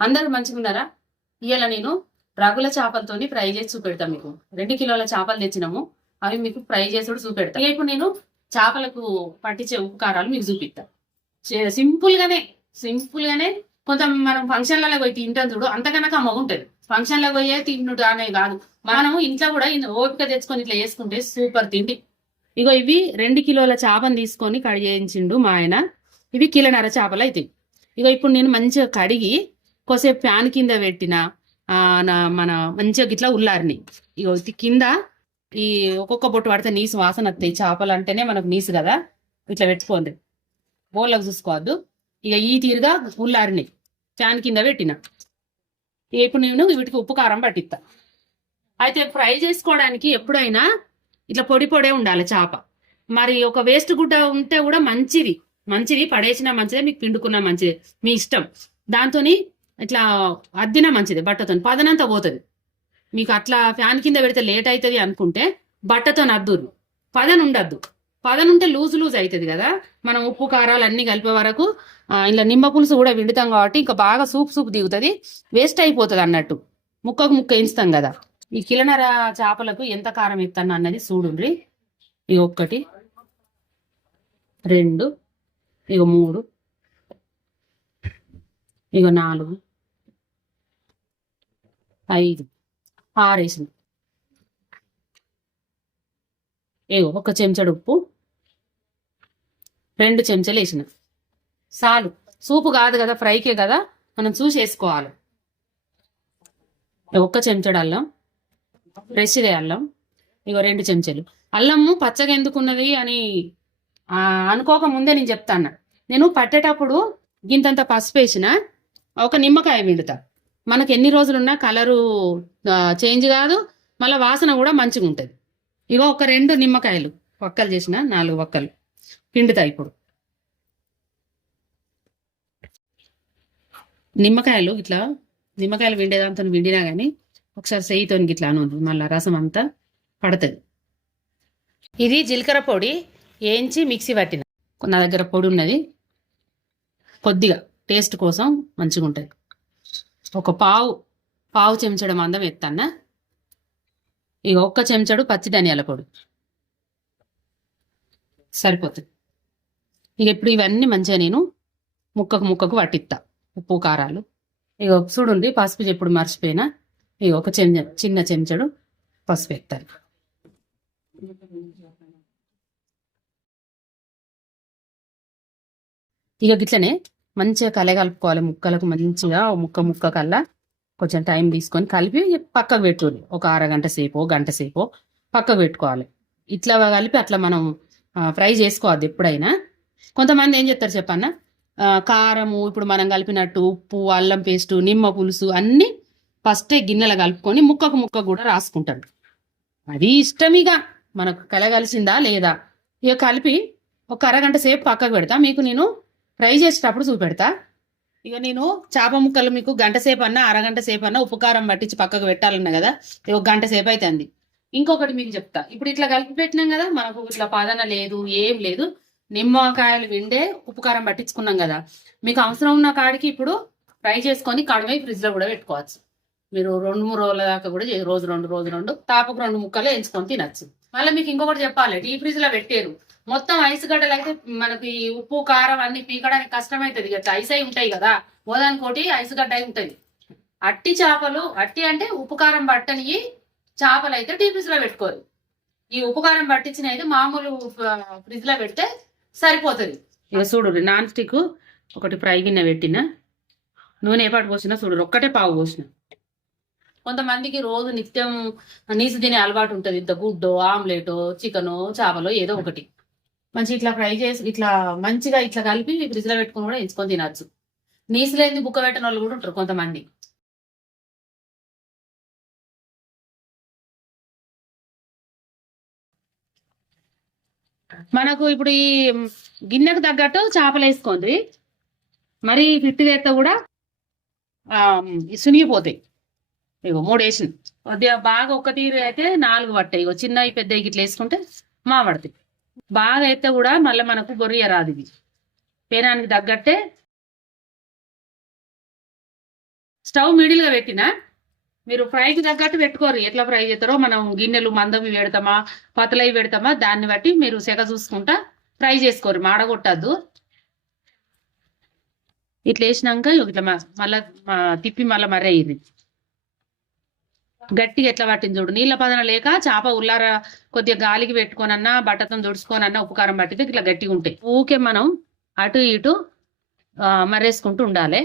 అందరూ మంచిగున్నారా? ఇవాళ నేను రగుల చేపలతోని ఫ్రై చేసి చూపెడతా మీకు. 2 కిలోల చేపలు తెచ్చినాము. అవి మీకు ఫ్రై చేసుడు చూపెడతా. ఇప్పుడు నేను చేపలకు పట్టించే ఉప్పు కారాలు మీకు చూపిస్తా. సింపుల్ గానే కొంత మనం ఫంక్షన్లలో పోయి తింటాం చూడు, అంతకన్నా కమ్మగుంటది. ఫంక్షన్లో పోయే తింటుడు అనే కాదు, మనం ఇంట్లో కూడా ఓపిక తెచ్చుకొని ఇట్లా చేసుకుంటే సూపర్ తిండి. ఇగో ఇవి 2 కిలోల చేపను తీసుకొని కడిగించిండు మా ఆయన. ఇవి కిలోన్నర చేపలు అవుతాయి. ఇగో ఇప్పుడు నేను మంచిగా కడిగి కొద్దిసేపు ఫ్యాన్ కింద పెట్టిన మన మంచిగా గిట్లా ఉల్లారిని. ఇగో కింద ఈ ఒక్కొక్క బొట్టు పడితే నీసు వాసన వస్తాయి. చేపలు అంటేనే మనకు నీసు కదా, ఇట్లా పెట్టుకోండి, బోళ్ళకు చూసుకోవద్దు. ఇక ఈ తీరుగా ఉల్లారిని ఫ్యాన్ కింద పెట్టిన. ఇప్పుడు నేను వీటికి ఉప్పు కారం పట్టిస్తా. అయితే ఫ్రై చేసుకోవడానికి ఎప్పుడైనా ఇట్లా పొడి పొడే ఉండాలి చేప. మరి ఒక వేస్ట్ గుడ్డ ఉంటే కూడా మంచిది పడేసినా మంచిదే, మీకు పిండుకున్నా మంచిదే, మీ ఇష్టం. దాంతో ఇట్లా అద్దినా మంచిదే, బట్టతో పదనంతా పోతుంది. మీకు అట్లా ఫ్యాన్ కింద పెడితే లేట్ అవుతుంది అనుకుంటే బట్టతో అద్దురు, పదన ఉండద్దు. పదన ఉంటే లూజ్ అవుతుంది కదా. మనం ఉప్పు కారాలు అన్ని కలిపే వరకు ఇలా నిమ్మ పులుసు కూడా విండుతాం కాబట్టి ఇంకా బాగా సూప్ దిగుతుంది, వేస్ట్ అయిపోతుంది అన్నట్టు. ముక్కకు ముక్క వేయిస్తాం కదా. ఈ కిలోన్నర చేపలకు ఎంత కారం ఎత్తాను అన్నది చూడుండ్రి. ఇక 1 2 ఇక 3 ఇక 4 5 6 వేసిన. ఇగో 1 చెంచాడు ఉప్పు, 2 చెంచాలు వేసిన. చాలు, సూపు కాదు కదా, ఫ్రైకే కదా, మనం చూసి వేసుకోవాలి. 1 చెంచాడు అల్లం, ఫ్రెష్దే అల్లం. ఇగో 2 చెంచాలు. అల్లము పచ్చగా ఎందుకున్నది అని అనుకోక ముందే నేను చెప్తాను. నేను పట్టేటప్పుడు గింతంత పసుపు వేసిన, 1 నిమ్మకాయ పిండుతా. మనకు ఎన్ని రోజులున్నా కలరు చేంజ్ కాదు, మళ్ళీ వాసన కూడా మంచిగా ఉంటుంది. ఇగో 2 నిమ్మకాయలు వక్కలు చేసిన, 4 వక్కలు పిండుతా. ఇప్పుడు నిమ్మకాయలు పిండేదాంతో పిండినా కానీ ఒకసారి సెయ్యితో ఇట్లా అను, మళ్ళీ రసం అంతా పడుతుంది. ఇది జీలకర్ర పొడి వేయించి మిక్సీ పట్టిన. నా దగ్గర పొడి ఉన్నది, కొద్దిగా టేస్ట్ కోసం మంచిగా ఉంటుంది. ఒక పావు చెంచాడు మందం ఎత్తన్న. ఇక 1 చెంచాడు పచ్చి ధనియాల పొడి సరిపోతుంది. ఇక ఇప్పుడు ఇవన్నీ మంచిగా నేను ముక్కకు పట్టిస్తా, ఉప్పు కారాలు. ఇక చూడండి, పసుపు ఎప్పుడు మర్చిపోయినా. ఇక 1 చిన్న చెంచాడు పసుపు ఎత్తాను. ఇక గిట్లనే మంచిగా కలగలుపుకోవాలి ముక్కలకు. మంచిగా ముక్క కల్లా కొంచెం టైం తీసుకొని కలిపి పక్కకు పెట్టుకోవాలి. ఒక అరగంట సేపో గంట సేపో పక్కకు పెట్టుకోవాలి. ఇట్లా కలిపి అట్లా మనం ఫ్రై చేసుకోవద్దు ఎప్పుడైనా. కొంతమంది ఏం చెప్తారు చెప్పన్న, కారము ఇప్పుడు మనం కలిపినట్టు ఉప్పు, అల్లం పేస్టు, నిమ్మ పులుసు అన్నీ ఫస్టే గిన్నెలో కలుపుకొని ముక్క కూడా రాసుకుంటారు. అది ఇష్టమిగా మనకు కలగలిసిందా లేదా. ఇక కలిపి ఒక అరగంట సేపు పక్కకు పెడతా, మీకు నేను ఫ్రై చేసేటప్పుడు చూపెడతా. ఇక నేను చేప ముక్కలు మీకు గంట సేపు అన్నా అరగంట సేపు అన్నా ఉప్పు కారం పట్టించి పక్కకు పెట్టాలన్నా కదా, 1 గంట సేపు అవుతుంది. ఇంకొకటి మీకు చెప్తా. ఇప్పుడు ఇట్లా కలిపి పెట్టినాం కదా, మనకు ఇట్లా పదన లేదు, ఏం లేదు, నిమ్మకాయలు విండే ఉప్పు కారం పట్టించుకున్నాం కదా. మీకు అవసరం ఉన్న కాడికి ఇప్పుడు ఫ్రై చేసుకొని కడిమై ఫ్రిడ్జ్లో కూడా పెట్టుకోవచ్చు. మీరు 2-3 రోజుల దాకా కూడా రోజు 2 తాపకు 2 ముక్కలు ఎంచుకొని తినచ్చు. మళ్ళీ మీకు ఇంకొకటి చెప్పాలి, డీ ఫ్రిడ్జ్ లో పెట్టారు మొత్తం ఐస్ గడ్డలు అయితే మనకి ఉప్పు కారం అన్ని పీకడానికి కష్టమవుతుంది. ఇట్లా ఐస్ అయి ఉంటాయి కదా, ఓదానికోటి ఐస్ గడ్డ అయి ఉంటుంది. అట్టి చేపలు, అట్టి అంటే ఉప్పు కారం పట్టని చేపలు అయితే డీ ఫ్రిడ్జ్ లో పెట్టుకోరు. ఈ ఉప్పు కారం పట్టించిన అయితే మామూలు ఫ్రిడ్జ్ లో పెడితే సరిపోతుంది. ఇక చూడు, నాన్ స్టిక్ ఒకటి ఫ్రై గిన్నె పెట్టిన, నూనె ఏపాటు పోసినా చూడు, 1 పావు పోసిన. కొంతమందికి రోజు నిత్యం నీసు తినే అలవాటు ఉంటుంది. ఇంత గుడ్డో, ఆమ్లెటో, చికెనో, చేపలో ఏదో ఒకటి మంచి ఇట్లా ఫ్రై చేసి ఇట్లా మంచిగా ఇట్లా కలిపి ఫ్రిడ్జ్ లో పెట్టుకుని కూడా ఎంచుకొని తినచ్చు. నీసు లేని బుక్క పెట్టిన వాళ్ళు కూడా ఉంటారు కొంతమంది. మనకు ఇప్పుడు ఈ గిన్నెకు తగ్గట్టు చేపలు వేసుకోండి. మరి ఫిట్ చేస్తే కూడా సునిగిపోతాయి. ఇగో 3 వేసిన. కొద్దిగా బాగా 1 తీరు అయితే 4 పట్టాయి. ఇగో చిన్నవి పెద్దవి ఇట్లా వేసుకుంటే పడతాయి. బాగా అయితే కూడా మళ్ళీ మనకు గొర్రె రాదు. ఇది పేనానికి తగ్గట్టే స్టవ్ మిడిల్గా పెట్టినా మీరు ఫ్రైకి తగ్గట్టు పెట్టుకోరు. ఎట్లా ఫ్రై చేస్తారో మనం గిన్నెలు మందవి పెడతామా పతలవి పెడతామా దాన్ని బట్టి మీరు సెగ చూసుకుంటా ఫ్రై చేసుకోరు, మాడగొట్టద్దు. ఇట్లా వేసినాక ఇట్లా మళ్ళా తిప్పి మళ్ళీ మర్రయ్యింది. గట్టిగా ఎట్లా పట్టింది చూడు. నీళ్ళ పదన లేక చేప ఉల్లార కొద్దిగా గాలికి పెట్టుకోనన్నా బట్టతో దుడుచుకోనన్నా ఉప్పు కారం పట్టితే ఇట్లా గట్టిగా ఉంటాయి. ఊకే మనం అటు ఇటు మర్రేసుకుంటూ ఉండాలి.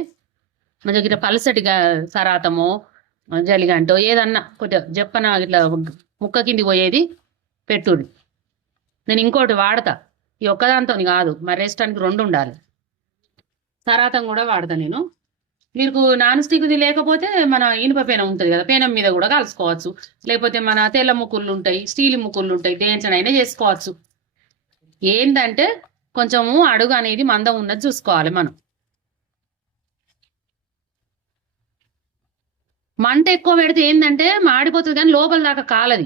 మంచిగా ఇట్లా పలసటిగా సరాతమో జలిగంటో ఏదన్నా కొద్దిగా చెప్పన ఇట్లా ముక్క కింది పోయేది పెట్టుర్రి. నేను ఇంకోటి వాడతా, ఈ ఒక్కదాంతో కాదు, మర్రేసడానికి 2 ఉండాలి. సరాతం కూడా వాడతా నేను. మీకు నాన్ స్టిక్ది లేకపోతే మన ఇనుప పేనం ఉంటుంది కదా, పేనం మీద కూడా కలుసుకోవచ్చు. లేకపోతే మన తెల్ల ముక్కుళ్ళు ఉంటాయి, స్టీల్ ముక్కుళ్ళు ఉంటాయి, దేంట్లోనైనా చేసుకోవచ్చు. ఏంటంటే కొంచెము అడుగు అనేది మందం ఉన్నది చూసుకోవాలి మనం. మంట ఎక్కువ పెడితే ఏంటంటే మాడిపోతుంది కానీ లోపల దాకా కాలది.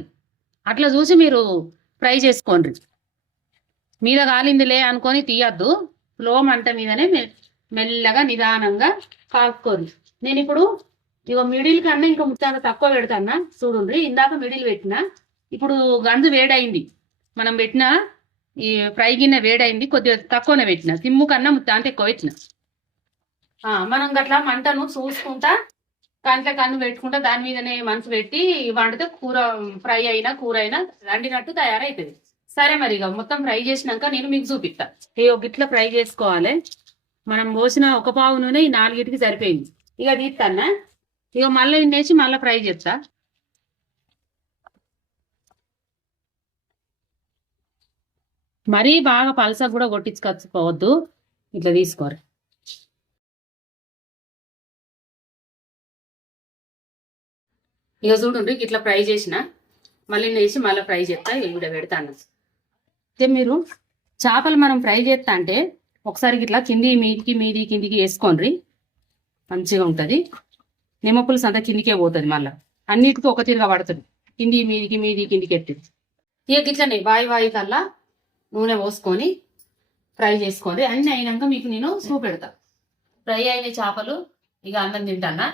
అట్లా చూసి మీరు ఫ్రై చేసుకోండి. మీద కాలిందిలే అనుకొని తీయద్దు, లో మంట మీదనే మెల్లగా నిదానంగా కాల్చుకోరు. నేను ఇప్పుడు ఇక మిడిల్ కన్నా ఇంకా ముచ్చాక తక్కువ పెడతానా చూడండి. ఇందాక మిడిల్ పెట్టినా, ఇప్పుడు గంజు వేడైంది, మనం పెట్టిన ఈ ఫ్రై గిన్నె వేడైంది, కొద్దిగా తక్కువనే పెట్టిన, సిమ్ము కన్నా ముత్తాంత ఎక్కువ పెట్టిన. మనం గట్లా మంటను చూసుకుంటా కంట్ల కన్ను పెట్టుకుంటా దాని మీదనే మనసు పెట్టి వండితే కూర ఫ్రై అయినా కూర అయినా వండినట్టు తయారైతుంది. సరే మరి ఇక మొత్తం ఫ్రై చేసినాక నేను మీకు చూపిస్తా. గిట్లా ఫ్రై చేసుకోవాలి. మనం పోసిన 1 పావు నూనె ఈ 4గిటికి సరిపోయింది. ఇక తీస్తానా, ఇక మళ్ళీ వేసి మళ్ళీ ఫ్రై చేస్తా. మరీ బాగా పలసగా కూడా కొట్టించుకోవద్దు, ఇట్లా తీసుకోరు. ఇక చూడండి ఇట్లా ఫ్రై చేసిన మళ్ళీ వేసి మళ్ళీ ఫ్రై చేస్తా. ఇక పెడతాను. అయితే మీరు చేపలు మనం ఫ్రై చేస్తా అంటే ఒకసారి ఇట్లా మీది కిందికి వేసుకోండి, మంచిగా ఉంటుంది. నిమ్మ పులుసు అంతా కిందికే పోతుంది, మళ్ళీ అన్నిటికీ ఒక తీరుగా పడుతుంది. మీది కిందికి ఎత్తి ఇక ఇట్లనే వాయి కల్లా నూనె పోసుకొని ఫ్రై చేసుకోండి. అన్నీ అయినాక మీకు నేను సూప్ పెడతా. ఫ్రై అయిన చేపలు ఇక అన్నం తింటానా.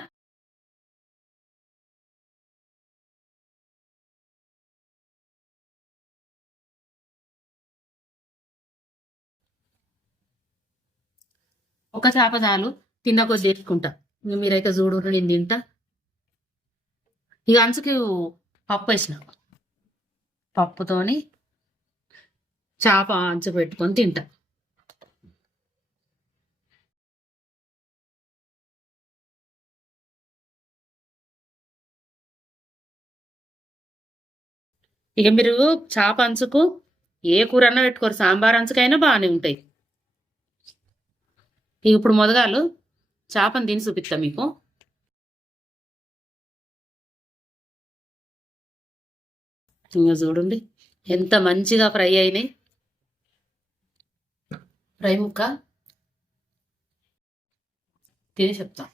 ఒక చేప చాలు, తిన్న కొద్ది చేసుకుంటా. ఇంక మీరైతే చూడు, నేను తింటా. ఇక అంచుకి పప్పు వేసిన, పప్పుతోని చేప అంచు పెట్టుకొని తింటా. ఇక మీరు చేప అంచుకు ఏ కూర అన్నా పెట్టుకోరు, సాంబార్ అంచుకైనా బాగానే ఉంటాయి. ఇప్పుడు మొదగాలు చేపను తిని చూపిస్తా మీకు. ఇంకా చూడండి ఎంత మంచిగా ఫ్రై అయినాయి. ఫ్రై ముక్క తిని చెప్తా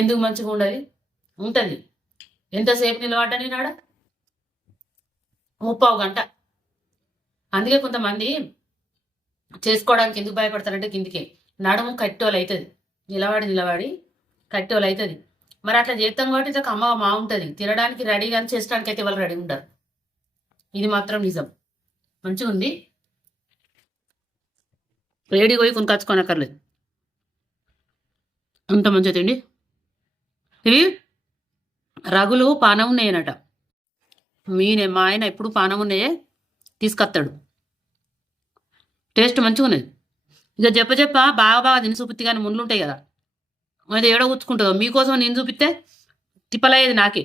ఎందుకు మంచిగా ఉంటుంది. ఎంతసేపు నిలబడ్డా నాడ 3/4 గంట. అందుకే కొంతమంది చేసుకోవడానికి ఎందుకు భయపడతారంటే కిందికే నడుము కట్టోలు అవుతుంది, నిలబడి కట్టోలు అవుతుంది. మరి అట్లా చేస్తాం కాబట్టి ఇట్లా కమ్మ బాగుంటుంది. తినడానికి రెడీ కానీ చేసడానికి అయితే వాళ్ళు రెడీ ఉంటారు. ఇది మాత్రం నిజం. మంచిగా ఉంది. వేడి పోయి కొనుకొచ్చుకోనక్కర్లేదు, అంత మంచిగా తిండి. ఇవి రగులు పానం ఉన్నాయనట. మా ఆయన ఎప్పుడు పానం ఉన్నాయే తీసుకొస్తాడు. టేస్ట్ మంచిగా ఉన్నది. ఇక చెప్ప బాగా తిని చూపిస్తే కానీ ముండ్లు ఉంటాయి కదా, అది ఏడో కూర్చుకుంటుందో. మీకోసం నేను చూపిస్తే తిప్పలయ్యేది నాకే.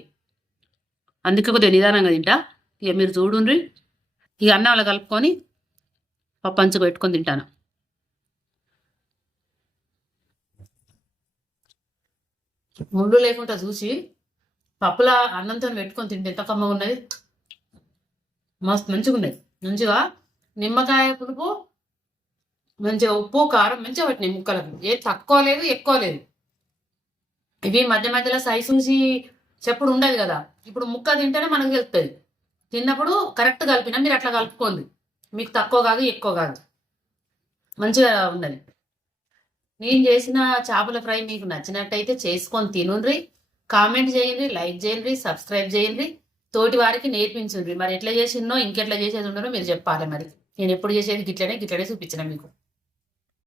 అందుకే కొద్దిగా నిదానంగా తింటా. ఇక మీరు చూడుండ్రి. ఇక అన్నంలో కలుపుకొని పప్పు అంచుకు పెట్టుకొని తింటాను. ముళ్ళు లేకుండా చూసి పప్పులా అన్నంతో పెట్టుకొని తింటే ఎంత కమ్మ ఉన్నది, మస్తు మంచిగా ఉన్నది. మంచిగా నిమ్మకాయ పులుపు, మంచిగా ఉప్పు కారం మంచిగా పట్టినాయి ముక్కలకు. ఏ తక్కువ లేదు ఎక్కువ లేదు. ఇవి మధ్య మధ్యలో సైజు చూసి చెప్పుడు ఉండదు కదా. ఇప్పుడు ముక్క తింటేనే మనకు తెలుస్తుంది. తిన్నప్పుడు కరెక్ట్ కలిపినా మీరు అట్లా కలుపుకోండి, మీకు తక్కువ కాదు ఎక్కువ కాదు, మంచిగా ఉన్నది. నేను చేసిన చేపల ఫ్రై మీకు నచ్చినట్టయితే చేసుకొని తినుండ్రి, కామెంట్ చేయండి, లైక్ చేయండి, సబ్స్క్రైబ్ చేయండి, తోటి వారికి నేర్పించుండ్రి. మరి ఎట్లా చేసిందో ఇంకెట్లా చేసేది ఉండరో మీరు చెప్పాలి. మరి నేను ఎప్పుడు చేసేది గిట్లనే గిట్లనే చూపించిన మీకు.